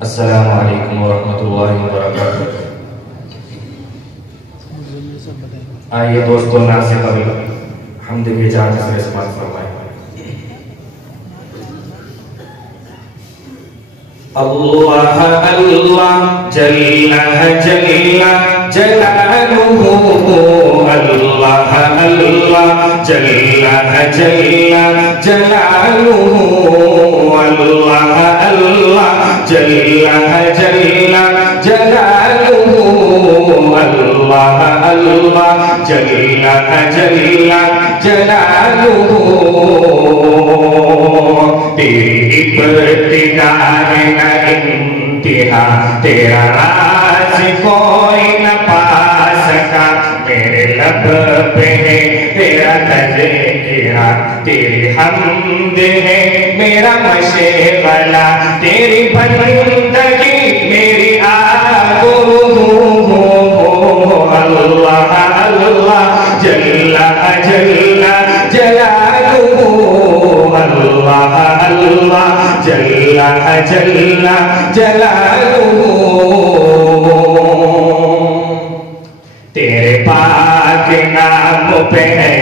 अस्सलामु अलैकुम वरहमतुल्लाहि वबरकातुह। आइए दोस्तों, ना से कभी हम देखिए जान से इस्तेमाल फरमाए। अल्लाह अल्लाह जल्ला जल्ला जलालुहु, अल्लाह अल्लाह जल्ला जल्ला जलालुहु, अल्लाह अल्लाह जल्ला जल्ला जलालुहु, अल्लाह अल्लाह जल्ला जल्ला जलालुहु। तेरी इब्तिदा है न इंतिहा, तेरा राज कोई न पा सका। मेरे लब पे है तेरा तज़किरा, तेरी हम्द है मेरा मशग़ला, तेरी बंदगी मेरी आरज़ू। अल्लाह अल्लाह जल्ला जल्ला जलालुहु, अल्लाह अल्लाह जल्ला जल्ला जलालुहु। तेरे पाक नाम पे है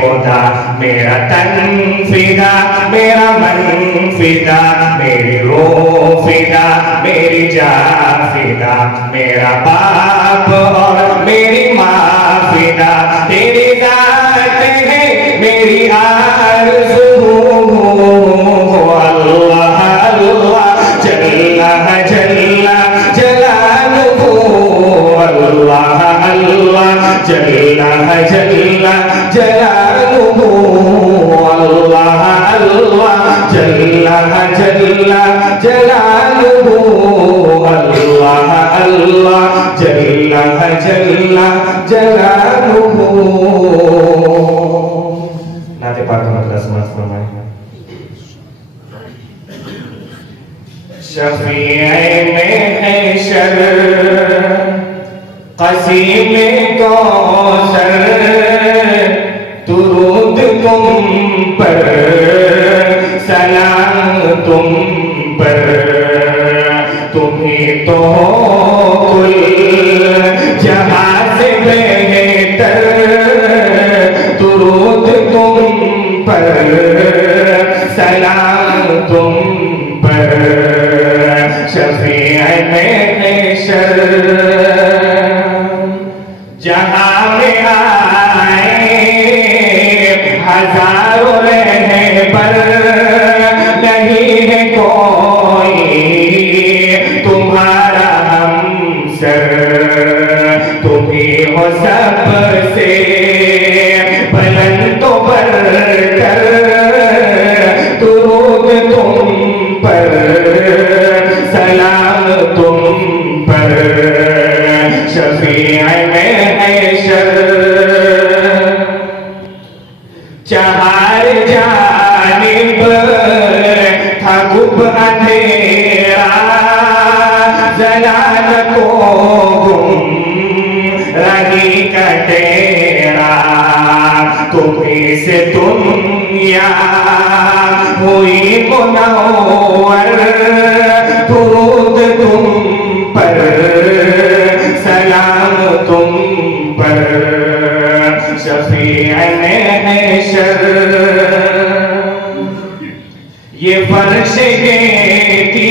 खुदा मेरा तन फिदा, मेरा मन फिदा, मेरी रूह फिदा, मेरी जान फिदा, मेरा बाप और मेरी माँ फिदा, तेरी जात है मेरी आरज़ू। अल्लाह अल्लाह जल्ला जल्ला जलालुहु, अल्लाह अल्लाह जल्ला जल्ला जलालुहु, अल्लाह अल्लाह जल्ला जल्ला जलालुहु, अल्लाह अल्लाह जल्ला जल्ला जलालुहु। नाते पाक का मतलब समझ फरमाए। शफ़ीए में है शर क़सीम कौसर, दुरूद तुम पर सलाम तुम पर, तुम्ही तो कुल जहां से बेहतर, दुरूद तुम पर सलाम तुम पर। शफ़ीए में है शर जहां में आए हजारों रहबर, नहीं है कोई तुम्हारा हमसर, तुम ही हो सबसे बुलंद तो बढ़कर, दुरूद तुम पर सलाम तुम पर। शफ़ीए में है शर चार जानिब था गुब अंधेरा, जला न को गुम रही का तेरा, तुम्ही से दुनिया हुई मुनव्वर, दुरूद तुम पर सलाम तुम पर। शफ़ीए में है शर ये फर्श गिरती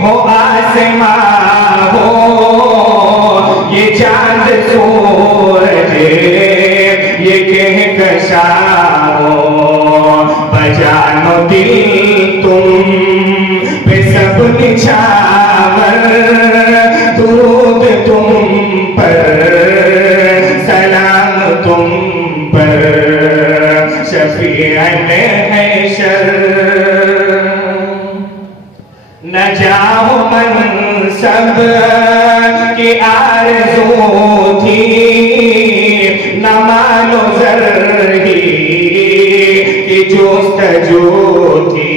हो आसमां हो, ये चांद सूरज ये कहकशा हो, बजानो दिल तुम पे सब निछावर, दुरूद तुम पर सलाम तुम पर। शफ़ीए में है शर न जाओ मनसब की आरज़ू थी, न मालो ज़रही की जोस्तजू थी,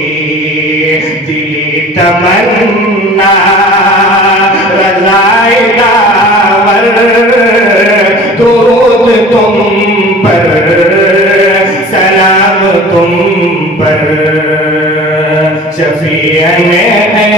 दिली तमन्ना रज़ाए दावर, दुरूद तुम पर सलाम तुम पर। शफ़ीए में है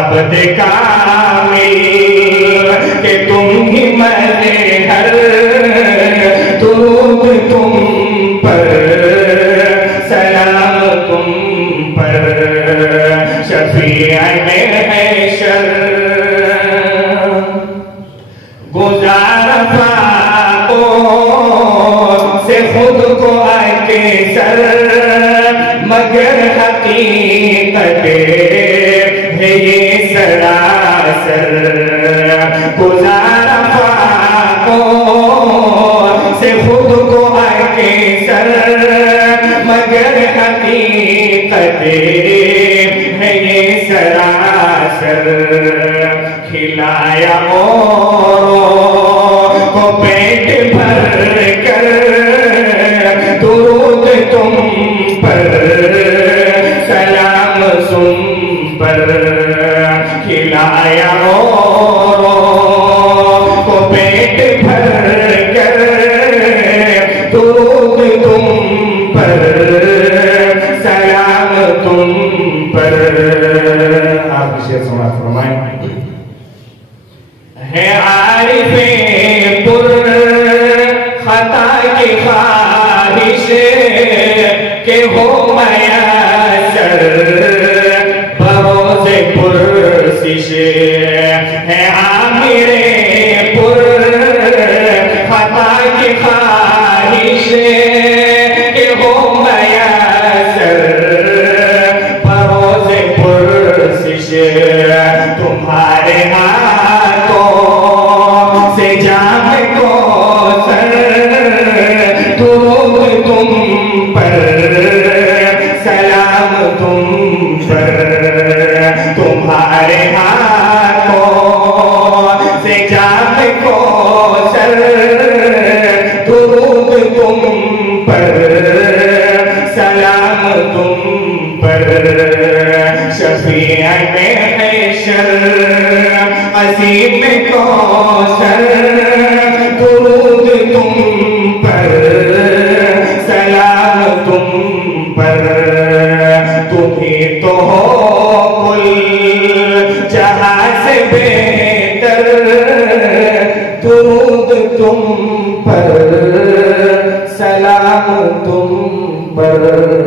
अब्द कामिल कि तुम ही मज़े हर दुरूद तुम पर सलाम तुम पर शफीअ महशर गुज़ारा से खुद को आके सर मगर हकीकत है ये सरासर गुज़ारा से खुद को आके सर मगर हकीकत है ये सरासर खिलाया को पेट भर कर दुरूद तुम पर सलाम सुन पर खिलाया को पेट भर कर दुरूद तुम पर सलाम तुम पर। आप शेर समाप्त फरमाएं। है आरिफे पुर खता की ख्वाहिश के हो मयसर बरोज़े पुरसिश है आमिरे पुर खता की ख्वाहिश के हो मयसर बरोज़े पुरसिश तुम्हारे से जाम को सर दुरूद तुम पर सलाम तुम पर तुम्हारे हाथों से जाम को सर दुरूद तुम पर सलाम तुम पर शफीअ महशर असीम कौसर दुरूद तुम पर सलाम तुम पर तुम्ही तो हो कुल जहां से बेहतर दुरूद तुम पर सलाम तुम पर।